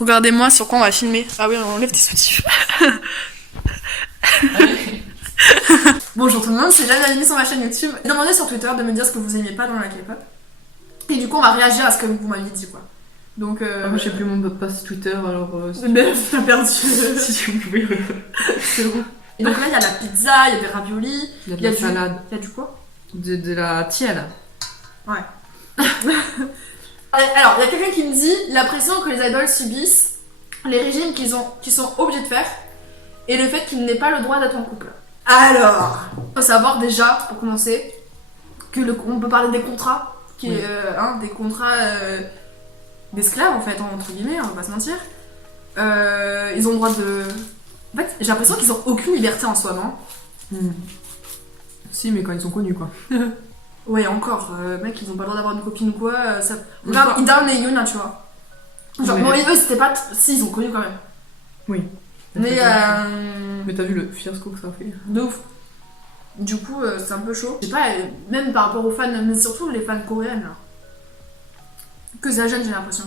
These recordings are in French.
Regardez-moi sur quoi on va filmer. Ah oui, on enlève tes soutifs. Bonjour tout le monde, c'est Jeanne Alimi sur ma chaîne YouTube. Demandez sur Twitter de me dire ce que vous aimiez pas dans la K-pop. Et du coup, on va réagir à ce que vous m'avez dit, quoi. Donc, moi, j'ai plus mon passe Twitter, alors. T'as perdu. Si tu pouvais. C'est bon. Et donc là, il y a la pizza, il y a des raviolis. Il y a de la salade. Il y a du quoi? De la tielle. Ouais. Alors, il y a quelqu'un qui me dit la pression que les idoles subissent, les régimes qu'ils sont obligés de faire, et le fait qu'ils n'aient pas le droit d'être en couple. Alors, faut savoir déjà, pour commencer, que on peut parler des contrats, qui est des contrats d'esclaves en fait, entre guillemets, on va pas se mentir. Ils ont le droit de. En fait, j'ai l'impression qu'ils ont aucune liberté en soi, non? Si, mais quand ils sont connus, quoi. Ouais, encore, mec, ils ont pas le droit d'avoir une copine ou quoi. Ça... Regarde, Idan et Yuna, tu vois. Genre, mais... bon, eux, c'était pas. Si, ils ont connu quand même. Oui. Mais t'as vu le fiasco que ça a fait? De ouf. Du coup, c'est un peu chaud. Je sais pas, même par rapport aux fans, mais surtout les fans coréennes, là. Que ça gêne, j'ai l'impression.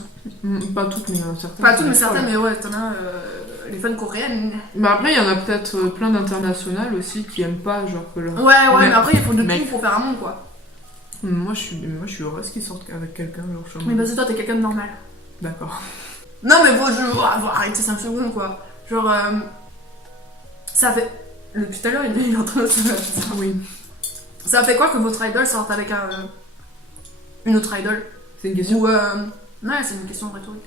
Pas toutes, mais certaines. Pas toutes, mais certaines, mais ouais, t'en as les fans coréennes. Bah après, il y en a peut-être plein d'internationales aussi qui aiment pas, genre que leur. Ouais, mais après, il faut de tout pour faire un monde, quoi. Moi, je suis heureuse qu'ils sortent avec quelqu'un, genre je... Mais parce que toi, t'es quelqu'un de normal. D'accord. Non, mais bon, faut arrêter 5 secondes, quoi. Genre, ça fait. Depuis tout à l'heure, il est en train de se faire ça. Oui. Ça fait quoi que votre idol sorte avec une autre idol? C'est une question. Ou ouais, c'est une question rhétorique.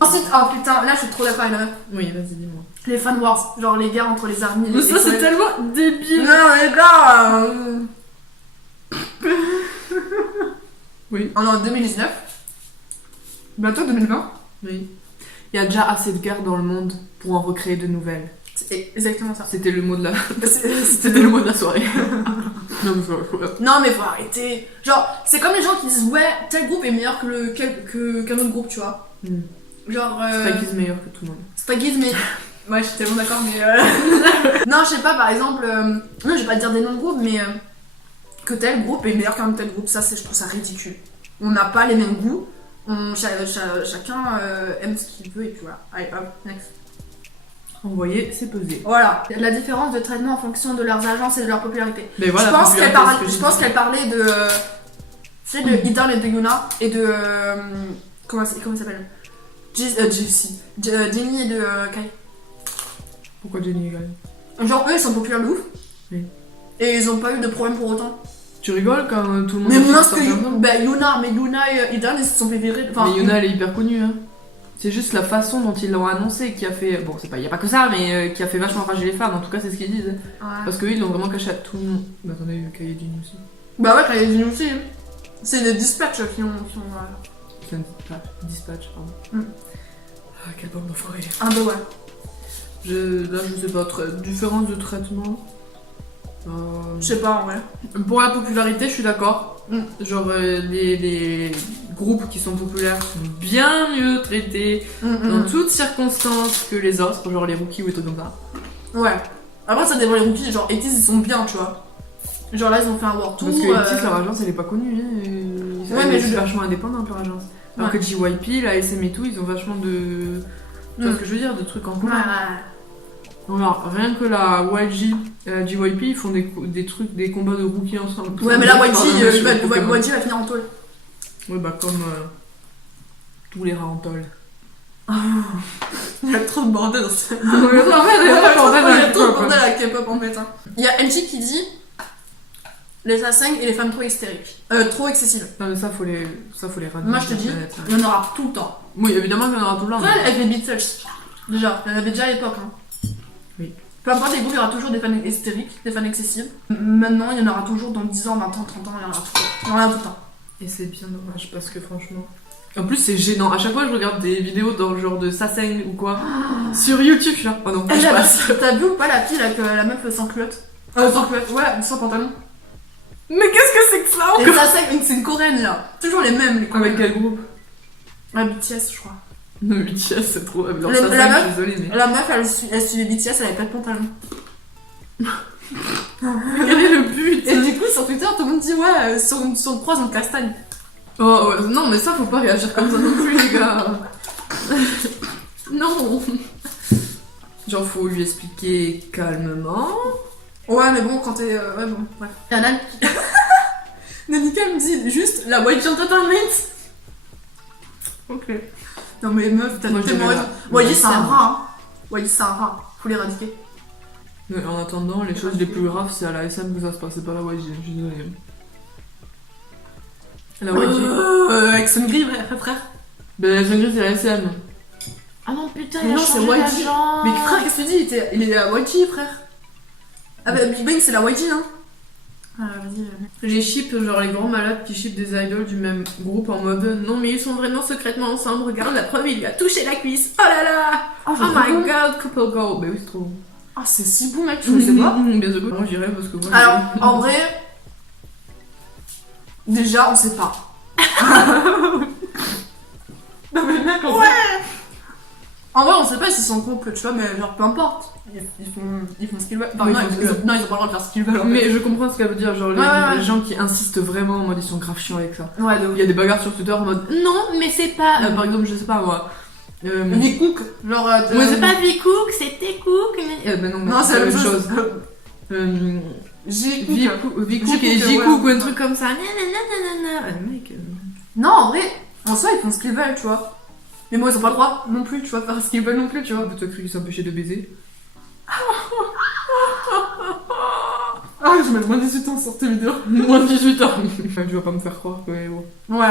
Ensuite, oh putain, là je suis trop d'accord avec la meuf. Oui, vas-y, dis-moi. Les fan wars, genre les guerres entre les armées. Mais ça, c'est tellement débile. Non, les gars. Oui. On est en 2019. Bientôt 2020. Oui. Il y a déjà assez de guerres dans le monde pour en recréer de nouvelles. C'est exactement ça. C'était le mot de la. C'était le mot de la soirée. Non, mais faut arrêter. Genre, c'est comme les gens qui disent ouais, tel groupe est meilleur qu'un autre groupe, tu vois. Genre. Stray Kids meilleur que tout le monde. Stray Kids, mais. Ouais, je suis tellement d'accord, mais. Non, je sais pas, par exemple. Non, je vais pas te dire des noms de groupes, mais. Que tel groupe est meilleur qu'un tel groupe, ça, je trouve ça ridicule. On n'a pas les mêmes goûts. Chacun aime ce qu'il veut, et puis voilà. Allez, hop, next. Envoyer, c'est peser. Voilà. La différence de traitement en fonction de leurs agences et de leur popularité. Mais voilà, je pense qu'elle parlait de. Tu sais, de Idan et de Yuna et de. Comment ça s'appelle? Jenny et de Kai. Pourquoi Jenny et Kai? Genre, eux, ils sont populaires de ouf. Oui. Et ils ont pas eu de problème pour autant. Tu rigoles quand tout le monde. Mais moi, ce que. Yuna et Idan, ils se sont fait virer. Mais Yuna, elle est hyper connue, hein. C'est juste la façon dont ils l'ont annoncé qui a fait. Bon, c'est pas, y a pas que ça, mais qui a fait vachement rager les fans. En tout cas, c'est ce qu'ils disent. Ouais. Parce qu'eux, ils l'ont vraiment caché à tout le monde. Mais attendez, il y a eu Kaijin aussi. Bah ouais, Kaijin aussi. C'est les Dispatch qui ont. C'est un dispatch, pardon. Ah, quelle bande d'enfoirés. Ah bah ouais. Là, je sais pas, différence de traitement. Je sais pas en vrai. Pour la popularité, je suis d'accord. Genre, les groupes qui sont populaires sont bien mieux traités dans toutes circonstances que les autres, genre les rookies ou des trucs comme ça. Ouais. Après, ça dépend les rookies, genre Etis ils sont bien, tu vois. Genre là, ils ont fait un World Tour. Parce que Etis, leur agence, elle est pas connue. Ouais, mais c'est vachement indépendant, leur agence. Alors que JYP, la SM et tout, ils ont vachement de. Tu vois ce que je veux dire? De trucs en commun. Alors, rien que la YG et la JYP, ils font des trucs, des combats de rookies ensemble. Ouais, mais la YG va finir en tôle. Ouais, bah comme tous les rats en tôle. Il y a trop de bordel dans ce... Il y a trop de bordel à la K-pop en fait. Il y a NG qui dit les assignes et les femmes trop hystériques. Trop excessives. Non mais ça faut les radier. Moi je te dis, il y en aura tout le temps. Oui, évidemment qu'il y en aura tout le temps. Ouais, avec les Beatles. Déjà, il y en avait déjà à l'époque. Oui. Peu importe les groupes, il y aura toujours des fans hystériques, des fans excessives. Maintenant, il y en aura toujours dans 10 ans, 20 ans, 30 ans, il y en aura tout le temps. Il y en aura tout le temps. Et c'est bien dommage parce que franchement... En plus c'est gênant, à chaque fois je regarde des vidéos dans le genre de Sasseng ou quoi sur YouTube, je suis là, oh non, je passe. T'as vu ou pas la fille avec la meuf sans culotte? Sans culotte, ouais, sans pantalon. Mais qu'est-ce que c'est que ça encore? Et Sasseng, c'est une coréenne là. Toujours les mêmes. Avec quel groupe? La BTS, je crois. Non, BTS c'est trop... Alors, la meuf, je suis désolée mais... La meuf, elle suivait BTS, elle avait pas de pantalon. Mais quel est le but? Et du coup, sur Twitter, tout le monde dit ouais, sur une croise, on castagne. Oh ouais, non mais ça faut pas réagir comme ça non plus les gars. Non. Genre, faut lui expliquer calmement. Ouais, mais bon, quand t'es. Ouais, bon, bref. Y'en a qui. Nanika me dit juste la YG Entertainment. Ok. Non, mais meuf, t'as Moi, tellement je raison. dirais YG, c'est un rat, hein. YG, c'est un rat. Faut l'éradiquer. Mais en attendant, les choses les plus graves, c'est à la SM que ça se passe, c'est pas la YG, je suis désolée. La YG. Avec Sungri, frère. Ben, la Sungri, c'est la SM. Ah non, putain, Mais il a non, c'est changé YG. d'agent. Mais frère, qu'est-ce que tu dis? Il est à YG, frère. Ah bah, Big Bang, c'est la YG, hein. Ah, vas-y. J'ai ship, genre les grands malades qui ship des idols du même groupe en mode non, mais ils sont vraiment secrètement ensemble, regarde la preuve, il lui a touché la cuisse. Oh là là! Oh, Oh my god, couple go! Ben oui, c'est trop bon. Ah, c'est si beau, mec, je sais pas. Bien sûr, moi j'irais parce que moi. Alors, en vrai, déjà, on sait pas. Non, mais mec, en vrai. En vrai, on sait pas s'ils sont en couple, tu vois, mais genre, peu importe. Ils font ce qu'ils veulent. Enfin, Oui, non, ils font ce non, ils ont pas le droit de faire ce qu'ils veulent. En fait. Mais je comprends ce qu'elle veut dire, genre Ouais. les gens qui insistent vraiment en mode ils sont grave chiants avec ça. Ouais, de Il ouf. y a des bagarres sur Twitter en mode non, mais c'est pas. Par exemple, je sais pas moi. Les cooks, genre. Ouais, c'est pas V-Cook, c'était Cook. Mais... Ben non, Non, c'est la même chose. V-Cook et J-Cook ou un truc comme ça. Nanana. Mec. Non, en vrai, en soi, ils font ce qu'ils veulent, tu vois. Mais moi, ils ont pas le droit non plus, tu vois, faire ce qu'ils veulent non plus, tu vois. T'as cru qu'ils s'empêchaient de baiser? Ah, je mets moins 18 ans sur tes vidéos. Moins de 18 ans. Tu vas pas me faire croire que. Bon. Ouais.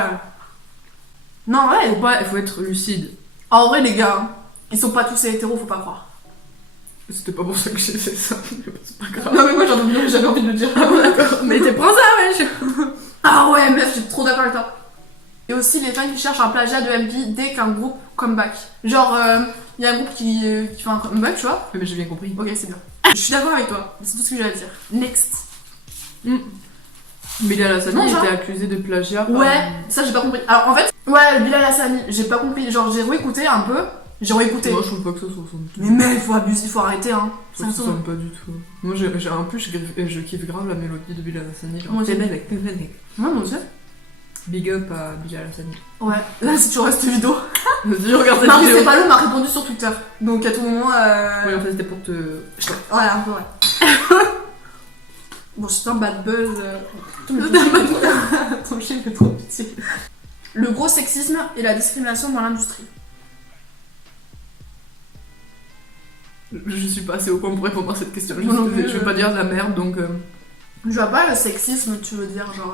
Non, ouais. Il faut être lucide. En vrai, les gars, ils sont pas tous hétéros, faut pas croire. C'était pas pour ça que j'ai fait ça. C'est pas grave. Non, mais moi, j'avais envie de le dire. Ah bon, d'accord. Mais t'es prends ça, wesh. Ah ouais, meuf, je suis trop d'accord avec toi. Et aussi les fans qui cherchent un plagiat de MP dès qu'un groupe comeback. Genre, il y a un groupe qui fait un comeback, tu vois. Mais j'ai bien compris. Ok, c'est bien. Je suis d'accord avec toi, c'est tout ce que j'ai à dire. Next. Bilal Hassani Non, genre- était accusé de plagiat par... Ouais, ça j'ai pas compris. Alors en fait, ouais, Bilal Hassani, j'ai pas compris. Genre, j'ai réécouté un peu. J'ai réécouté. Moi, je trouve pas que ça se ressemble. Mais mec, faut abuser, faut arrêter, hein. Ça se ressemble pas du tout. Moi, en plus, je kiffe grave la mélodie de Bilal Hassani. Moi aussi. Ouais, moi aussi. Big up à Bilal Hassani. Ouais, là si tu restes vidéo. Vas-y, regarde cette Marie vidéo. Sepalo m'a répondu sur Twitter. Donc à tout moment. Oui, en fait, c'était pour te... Ouais, un peu, ouais. Bon, c'est un bad buzz. Ton chien fait trop pitié. Le gros sexisme et la discrimination dans l'industrie. Je suis pas assez au point pour répondre à cette question. Moi non plus, Je veux pas dire de la merde, donc... Je vois pas le sexisme, tu veux dire, genre.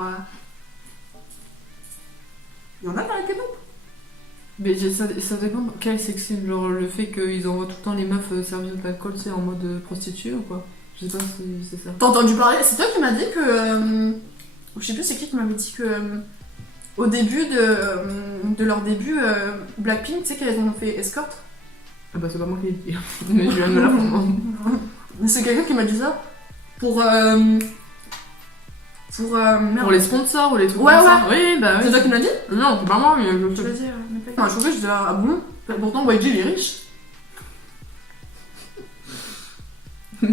Il y en a dans la cadeau. Mais ça dépend quel sexisme. Genre le fait qu'ils envoient tout le temps les meufs servir de l'alcool, c'est en mode prostituée ou quoi? Je sais pas si c'est ça. T'as entendu parler? C'est toi qui m'as dit que. Je sais plus c'est qui m'avait dit que. Au début de leur début, Blackpink, tu sais qu'elles ont fait escort. Ah bah c'est pas moi qui l'ai dit. Mais je viens de me l'apprendre. C'est quelqu'un qui m'a dit ça. Pour. Merde. Pour les sponsors ou les trucs Ouais, comme ça. ouais. Oui, bah C'est oui. toi qui m'as dit? Non, c'est pas moi, mais Je je veux sais. dire, non, je trouvais, je disais, ah bon? Pourtant, YG il est riche.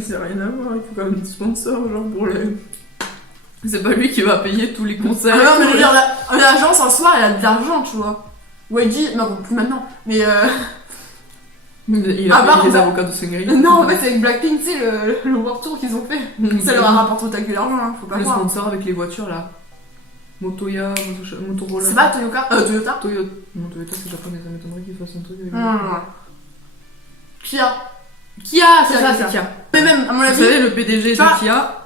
C'est rien à voir, il faut quand même des sponsors, genre pour les... C'est pas lui qui va payer tous les concerts. Ah non, mais je veux dire, l'agence en soi, elle a de l'argent, tu vois. YG, non, bon, plus maintenant, mais Il À a part payé les ça- avocats de Sengri. non, en fait, c'est avec Blackpink, tu sais, le World Tour qu'ils ont fait. Ça leur a rapporté autant que l'argent, hein, faut pas Le croire. sponsor avec les voitures là. Motoya, Motorola. C'est pas Toyota? Toyota? Toyota. Non, Toyota c'est japonais, ça m'étonnerait qu'ils fassent un truc avec Non, non, non. Kia. Kia, c'est Kia, ça, Kia. c'est Kia. Mais même, à mon Vous avis. savez, le PDG Tu vois- de Kia.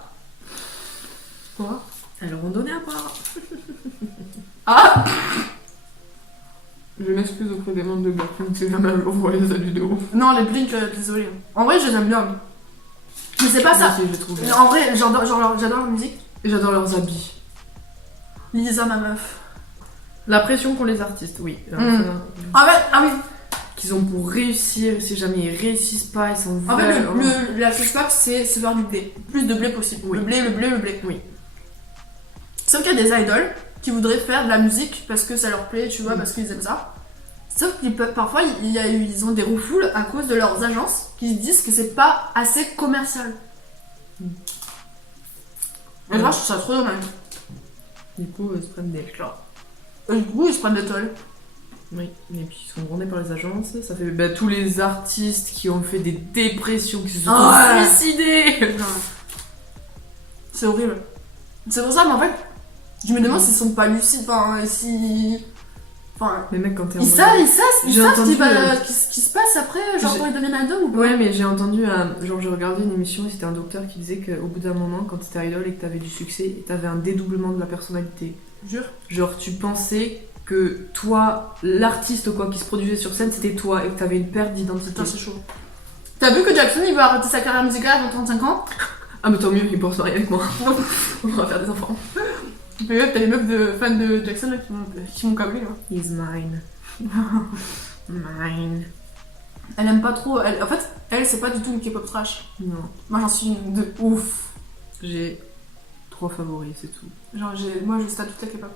Quoi? Elle a randonné à part. Ah! Je m'excuse auprès des membres de Blackpink si jamais je vois les vidéo. Non, les Blink, désolé. En vrai, je les aime bien. Mais c'est pas ça. Moi aussi, je les trouve bien. En vrai, j'adore leur musique. Et j'adore leurs habits. Lisa, ma meuf. La pression qu'ont les artistes, oui. En fait, ah oui. Qu'ils ont pour réussir, si jamais ils réussissent pas, ils sont En fait, vraiment- la chose pas, c'est faire du blé. Plus de blé possible. Oui. Le blé, le blé, le blé. Oui. Sauf qu'il y a des idoles qui voudraient faire de la musique parce que ça leur plaît, tu vois, parce qu'ils aiment ça. Sauf qu'ils peuvent, parfois, ils ont des refoules à cause de leurs agences qui disent que c'est pas assez commercial. Et moi, je trouve ça trop dommage. Du coup, ils se prennent des plats. Et du coup, ils se prennent des tolls. Oui, et puis ils sont grondés par les agences. Ça fait tous les artistes qui ont fait des dépressions, qui se sont suicidés. C'est horrible. C'est pour ça, mais en fait, je me demande s'ils sont pas lucides, enfin, si... Enfin, mais mec, quand t'es en ils mode- savent entendu, ce qui se passe après, genre j'ai- quand ils deviennent idol ou pas? Ouais, mais j'ai entendu, genre j'ai regardé une émission et c'était un docteur qui disait qu'au bout d'un moment, quand t'étais idol et que t'avais du succès, t'avais un dédoublement de la personnalité. Jure. Genre tu pensais que toi, l'artiste quoi qui se produisait sur scène, c'était toi et que t'avais une perte d'identité. Putain, c'est chaud. T'as vu que Jackson il veut arrêter sa carrière musicale avant 35 ans? Ah mais tant mieux, il pense marier avec moi. On va faire des enfants. Mais ouais, t'as les meufs de fans de Jackson là, qui m'ont câblé là. He's mine. Mine. Elle aime pas trop. En fait, elle c'est pas du tout une K-pop trash. Non. Moi j'en suis une de ouf. J'ai 3 favoris, c'est tout. Genre moi je stade toute la K-pop.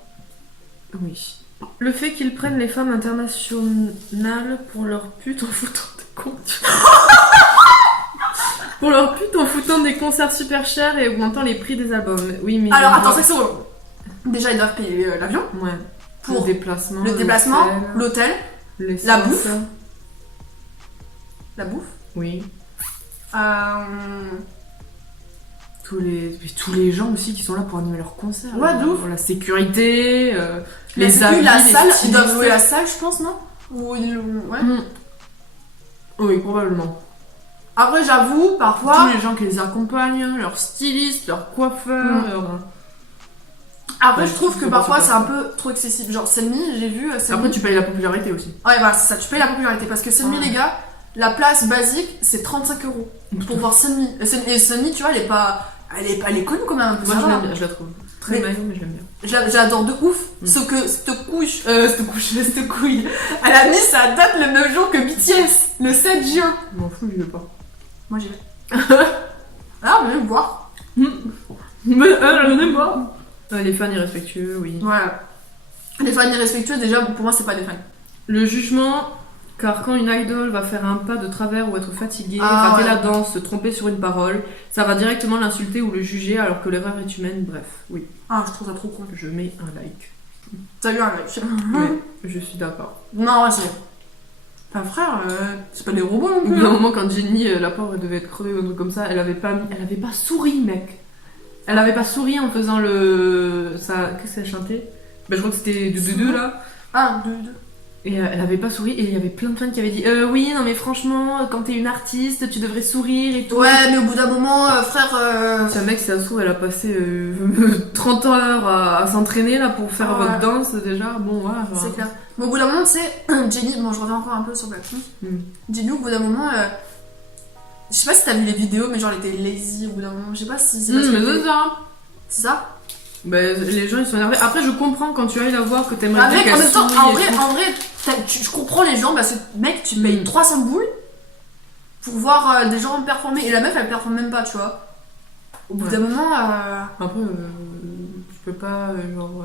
Oui. Le fait qu'ils prennent les femmes internationales pour leur pute en foutant des comptes. Pour leur pute en foutant des concerts super chers et augmentant les prix des albums. Oui, mais. Alors attends, c'est sûr. Déjà ils doivent payer l'avion, Ouais. pour le déplacement, l'hôtel, l'essence. la bouffe. La bouffe. Oui. Euh... Tous les gens aussi qui sont là pour animer leurs concerts. Ouais, de ouf. Pour la sécurité, Mais les c'est habits, plus la les salle, ils stylistes. doivent louer la salle, je pense, non? Ou ils ouais. Oui, probablement. Après, j'avoue, parfois. Tous les gens qui les accompagnent, leurs stylistes, leurs coiffeurs. Après, Ouais, je trouve que c'est parfois pas c'est un peu trop excessif. Genre, Selmy, j'ai vu. Selmy... Après, tu payes la popularité aussi. Ouais, bah c'est ça, tu payes la popularité. Parce que Selmy, les gars, la place basique, c'est 35 € pour voir Selmy. Et Selmy, tu vois, elle est connue quand même. Moi, ça je va. l'aime bien, je la trouve très Mais- maillot, mais je l'aime bien. J'adore de ouf. Sauf que cette couille, elle a mis sa date le même jour que BTS, le 7 juin. Je m'en fous, je vais pas. Moi, j'y vais. Ah, mais voir. Mais elle n'aime pas. Les fans irrespectueux, oui. Voilà. Les fans irrespectueux, déjà, pour moi, c'est pas des fans. Le jugement, car quand une idole va faire un pas de travers ou être fatiguée, Ah, rater ouais. la danse, se tromper sur une parole, ça va directement l'insulter ou le juger alors que l'erreur est humaine, bref, oui. Ah, je trouve ça trop con. Je mets un like. T'as eu un like. Ouais, je suis d'accord. Non, ouais, c'est. Enfin, frère, c'est pas des robots non Au bout plus. d'un hein. moment, quand Jenny, la pauvre, elle devait être crevée ou un truc comme ça, elle avait pas souri, mec. Elle avait pas souri en faisant le. Ça... Qu'est-ce qu'elle chantait? Bah, je crois que c'était deux là. Ah, deux. Et elle avait pas souri, et il y avait plein de fans qui avaient dit oui, non mais franchement, quand t'es une artiste, tu devrais sourire et tout. Ouais, mais au bout d'un moment, frère. C'est un mec, si ça se trouve, elle a passé 30 heures à s'entraîner là pour faire Ouais. votre danse déjà. Bon, voilà. genre. C'est clair. Mais au bout d'un moment, tu sais, Jenny, bon, je reviens encore un peu sur Blackpink. Jenny, au bout d'un moment, je sais pas si t'as vu les vidéos, mais genre, elle était lazy au bout d'un moment. Je sais pas si c'est. Mais parce que c'est ça. C'est ça? Bah, les gens ils sont énervés. Après, je comprends quand tu ailles la voir que t'aimerais Ah, bien mec, en qu'elle même temps, sourie en et vrai, tout. je comprends les gens, parce que, mec, tu payes 300 boules pour voir des gens performer, et la meuf, elle performe même pas, tu vois. Au bout Ouais. d'un moment, Après, je peux pas, genre.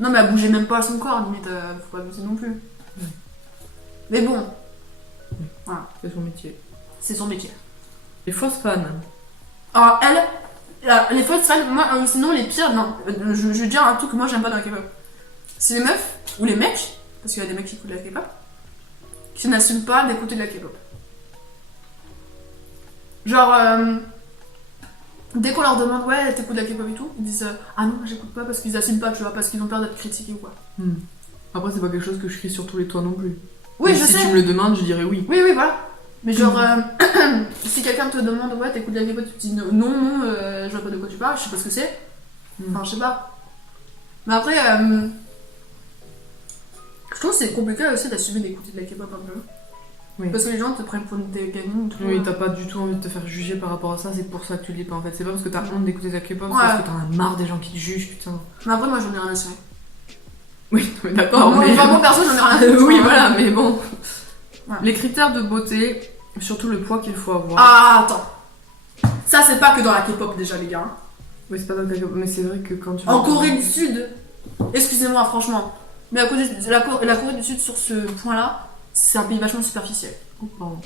non, mais elle bougeait même pas son corps, limite, faut pas abuser non plus. Ouais. Mais bon, C'est son métier. c'est son métier. Les fausses fans. Alors, les fausses fans, moi, sinon, les pires, non. Je vais dire un truc que moi, j'aime pas dans la K-pop. C'est les meufs, ou les mecs, parce qu'il y a des mecs qui écoutent de la K-pop, qui n'assument pas d'écouter de la K-pop. Genre, dès qu'on leur demande, ouais, t'écoutes de la K-pop et tout, ils disent, ah non, j'écoute pas parce qu'ils assument pas, tu vois, parce qu'ils ont peur d'être critiqués ou quoi. Après, c'est pas quelque chose que je crie sur tous les toits non plus. Oui, Mais je si sais. tu me le demandes, je dirais oui. Oui, voilà. Mais genre, si quelqu'un te demande, ouais, t'écoutes de la K-pop, tu te dis non, je vois pas de quoi tu parles, je sais pas ce que c'est. Enfin, je sais pas. Mais après, je trouve que c'est compliqué aussi d'assumer d'écouter de la K-pop un peu. Oui. Parce que les gens te prennent pour des gamines. tout. Oui, t'as pas du tout envie de te faire juger par rapport à ça, c'est pour ça que tu le dis pas en fait. C'est pas parce que t'as honte d'écouter ta K-pop, c'est Ouais. parce que t'en as marre des gens qui te jugent, putain. Mais après, moi, j'en ai rien à cirer. Oui, d'accord, Moi, mais. vraiment, personne, j'en ai rien à foutre. Oui, hein. voilà, mais bon. Ouais. Les critères de beauté, surtout le poids qu'il faut avoir. Ah, attends. Ça, c'est pas que dans la K-pop déjà, les gars. Oui, c'est pas dans ta K-pop, mais c'est vrai que quand tu. En Corée du Sud, excusez-moi, franchement, mais la Corée du Sud, sur ce point-là, c'est un pays vachement superficiel. Oh, pardon.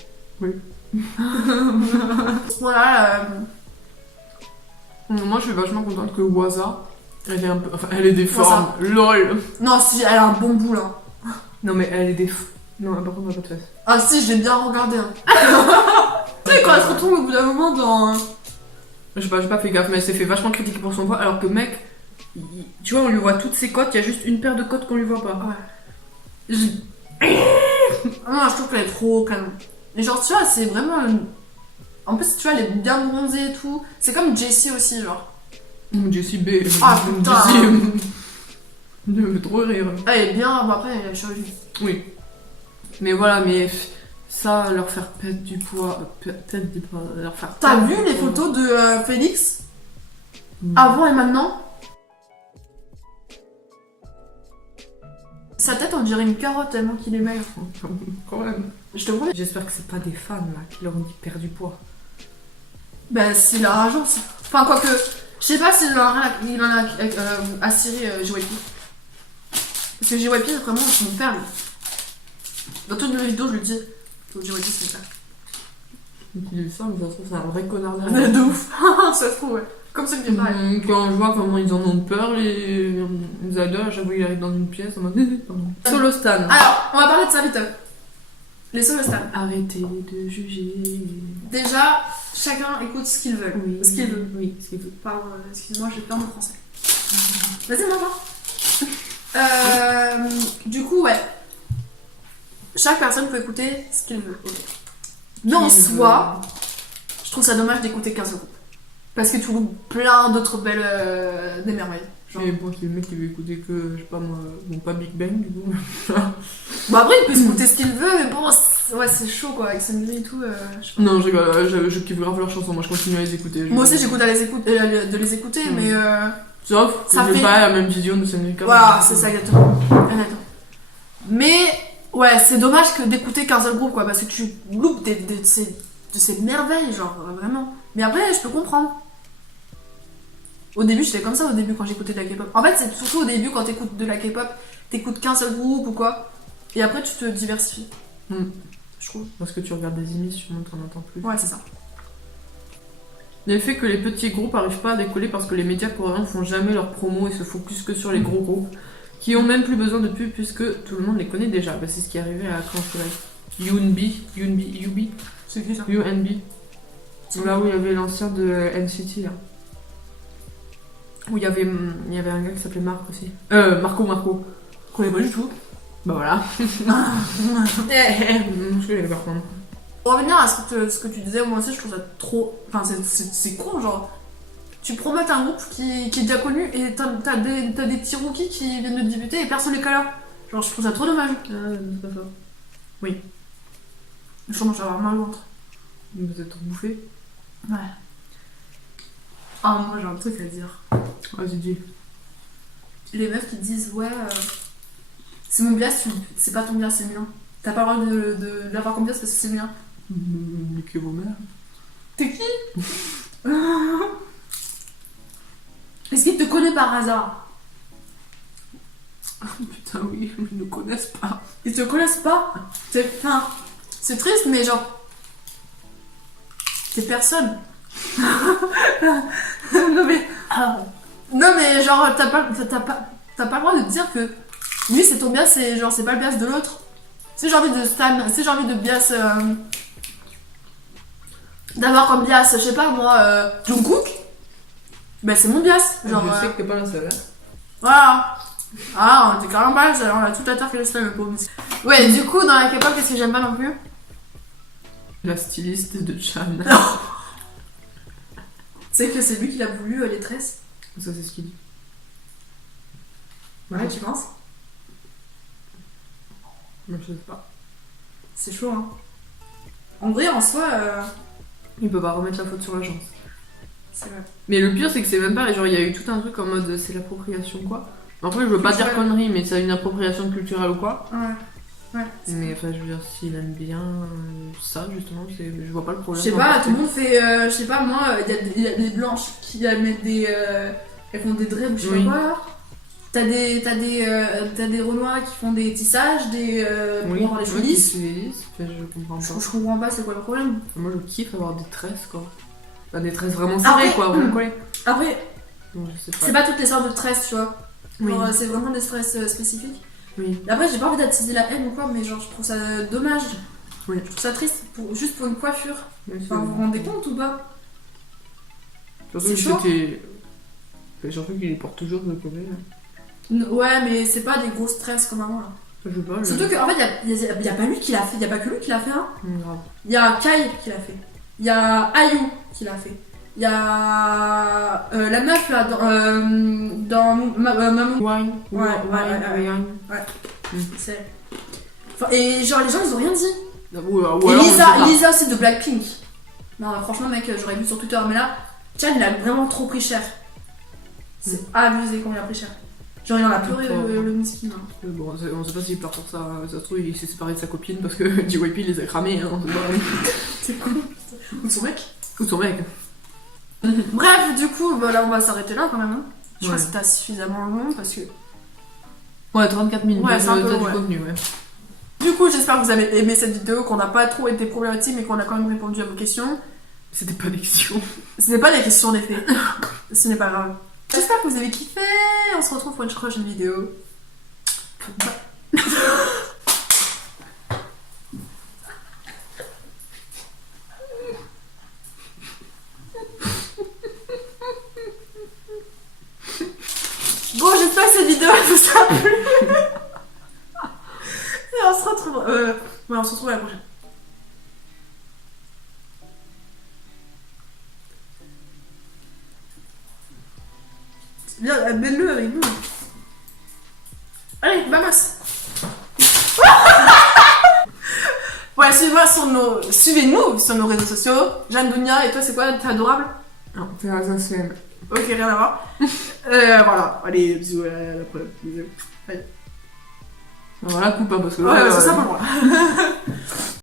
À ce point-là, Moi, je suis vachement contente que Waza, elle est un peu. Enfin, elle est déforme. LOL. non, si elle a un bon bout là. Non, mais elle est des. Non, par contre, on a pas de fesses. Ah si, je l'ai bien regardé. Hein. Tu sais, quand elle se retrouve au bout d'un moment dans... J'ai pas fait gaffe, mais elle s'est fait vachement critiquer pour son poids, alors que mec, tu vois, on lui voit toutes ses côtes, il y a juste une paire de côtes qu'on lui voit pas. Ouais. Non, je trouve qu'elle est trop canon. Et genre, tu vois, c'est vraiment... En plus, tu vois, elle est bien bronzée et tout. C'est comme Jessie aussi, genre. Jessie B. Ah, putain. Jessie... Je me trop rire. Elle est bien... Bon, après, elle a chirurgie. Oui. Mais voilà, mais ça, leur faire perdre du poids... Peut-être leur faire... T'as vu les photos de Félix avant et maintenant? Sa tête, on dirait une carotte tellement qu'il est maigre. Quand même. Je te promets. J'espère que c'est pas des fans là qui leur ont dit perdre du poids. Bah, c'est la agence. Enfin, quoique, je sais pas s'il en a assiré JYP. Parce que JYP, c'est vraiment mon père, lui. Dans toutes mes vidéos, je lui dis que JYP, c'est mon père. Tu dis ça, mais ça se trouve, c'est un vrai connard derrière. De ouf. Ça se trouve, ouais. Comme ça que pareil. Quand je vois comment ils en ont peur, les idoles, à chaque fois qu'ils arrivent dans une pièce, en mode. Solo Stan. Alors, on va parler de ça vite. Les solo stans. Arrêtez de juger. Déjà, chacun écoute ce qu'il veut. Oui, Ce qu'il veut. Oui, ce qu'il veut. Pardon, excuse-moi, j'ai peur de français. Vas-y, maman. Du coup, ouais. Chaque personne peut écouter ce qu'il veut. Okay. Mais en soi, je trouve ça dommage d'écouter 15 groupes. Parce que tu loupes plein d'autres belles des merveilles. Genre... Et bon, c'est le mec qui veut écouter que, je sais pas moi, bon, pas Big Bang du coup. Bon, après, il peut écouter ce qu'il veut, mais bon, ouais, c'est chaud quoi, avec Sangri et tout. Je sais pas. Non, je kiffe grave leurs chansons, moi je continue à les écouter. Moi aussi, j'écoute de les écouter, mais. Sauf que ça j'ai fait... pas la même vision de Sangri. Voilà, c'est ça exactement. Mais, ouais, c'est dommage que d'écouter 15 groupes quoi, parce que tu loupes de ces merveilles, genre, vraiment. Mais après, je peux comprendre. Au début, j'étais comme ça au début quand j'écoutais de la K-pop. En fait, c'est surtout au début quand t'écoutes de la K-pop, t'écoutes qu'un seul groupe ou quoi. Et après, tu te diversifies. Je trouve. Parce que tu regardes des émissions, t'en entends plus. Ouais, c'est ça. Le fait que les petits groupes arrivent pas à décoller parce que les médias coréens font jamais leur promo et se focus que sur les gros groupes, qui ont même plus besoin de pub puisque tout le monde les connaît déjà. Bah, c'est ce qui est arrivé à Crash Yubi. C'est qui ça? UNB. Là où il y avait l'ancien de NCT là. Où il y avait un gars qui s'appelait Marc aussi. Marco. Je connais pas du tout. Bah voilà. Je connais pas contre. Pour revenir à ce que tu disais, moi aussi je trouve ça trop. Enfin, c'est con, genre. Tu promotes un groupe qui est déjà connu et t'as des petits rookies qui viennent de débuter et personne les colore. Genre, je trouve ça trop dommage. C'est pas ça. Oui. Je commence à avoir mal au ventre. Vous êtes trop bouffé. Ouais. Ah, moi j'ai un truc à dire. Vas-y, dis. Les meufs qui disent, ouais, c'est mon bias, c'est pas ton bias, c'est le mien. T'as pas le droit de l'avoir comme bias parce que c'est le mien. Niquez vos mères. T'es qui? Est-ce qu'il te connaît par hasard? Putain, oui, ils ne connaissent pas. Ils te connaissent pas? C'est triste, mais genre. T'es personne. Non mais genre t'as pas le droit de dire que lui c'est ton bias, c'est pas le bias de l'autre. Si j'ai envie de stan, si j'ai envie de bias d'avoir comme bias, je sais pas moi, Jungkook, ben c'est mon bias. Genre, je sais que t'es pas la seule. Voilà. Ah, on était carrément pas la seule, on a tout à terre fait le seul, le pauvre. Ouais, du coup dans la K-pop, qu'est-ce que j'aime pas non plus? La styliste de Chan. C'est que c'est lui qui l'a voulu, les tresses. Ça, c'est ce qu'il dit. Ouais, tu penses? Je sais pas. C'est chaud, hein. En vrai, en soi, il peut pas remettre la faute sur l'agence. C'est vrai. Mais le pire, c'est que c'est même pas. Genre, il y a eu tout un truc en mode c'est l'appropriation, quoi. Après, je veux pas dire connerie, mais c'est une appropriation culturelle ou quoi. Ouais. Mais enfin, je veux dire, s'il aime bien ça, justement, je vois pas le problème. Je sais pas, tout le monde fait. Je sais pas, moi, il y a des blanches qui mettent des. Elles font des dreads ou je sais pas quoi. T'as des renois qui font des tissages, pour avoir des cheveux lisses. Je comprends pas. Je comprends pas, c'est quoi le problème? Moi, je kiffe avoir des tresses, quoi. Enfin, des tresses vraiment serrées, quoi. Après, non, je sais pas. c'est pas toutes les sortes de tresses, tu vois. Oui. C'est vraiment des tresses spécifiques. Oui. Après, j'ai pas envie d'attiser la haine ou quoi, mais genre, je trouve ça dommage. Oui. Je trouve ça triste, juste pour une coiffure. Oui, Enfin, vous vous rendez compte ou pas? Surtout C'est que chaud. Surtout qu'il les porte toujours de côté. Ouais, mais c'est pas des gros stress comme avant là. Je sais pas. Surtout qu'en fait, y a pas lui qui l'a fait, y a pas que lui qui l'a fait, hein. Grave. Il y a Kai qui l'a fait. Il y a Ayu qui l'a fait. Il y a la meuf là dans Maman. Wine. Ouais. C'est. Enfin, et genre les gens ils ont rien dit. Ou Et alors, Lisa aussi de Blackpink. Non franchement mec j'aurais vu sur Twitter mais là Chan il a vraiment trop pris cher. C'est abusé quand il a pris cher. Genre il en a pleuré le miskin. Hein. Bon, on sait pas s'il pleure pour ça. Ça se trouve, il s'est séparé de sa copine parce que JYP les a cramés. Hein, C'est cool. Ou de son mec. Ou son mec. Bref, du coup, bah, là on va s'arrêter là quand même. Hein. Je crois Ouais. que c'était suffisamment long parce que. Ouais, 34 minutes. Ouais, c'est un peu, du ouais. contenu, ouais. Du coup, j'espère que vous avez aimé cette vidéo, qu'on n'a pas trop été problématique mais qu'on a quand même répondu à vos questions. C'était pas des questions. Ce n'est pas des questions des faits. Ce n'est pas grave. J'espère que vous avez kiffé. On se retrouve pour une prochaine vidéo. Bon, j'espère que cette vidéo vous a plu. Et on se retrouve. Ouais, on se retrouve à la prochaine. C'est bien, amène-le avec nous. Allez, vamos. Ouais, suivez-nous sur nos réseaux sociaux. Jeanne Dounia, et toi, c'est quoi? T'es adorable? Non, c'est un CM. Ok, rien à voir. Voilà, allez, bisous, à la prochaine. Bisous. Allez. Voilà, coupe, hein, parce que Ouais, c'est ça pour moi.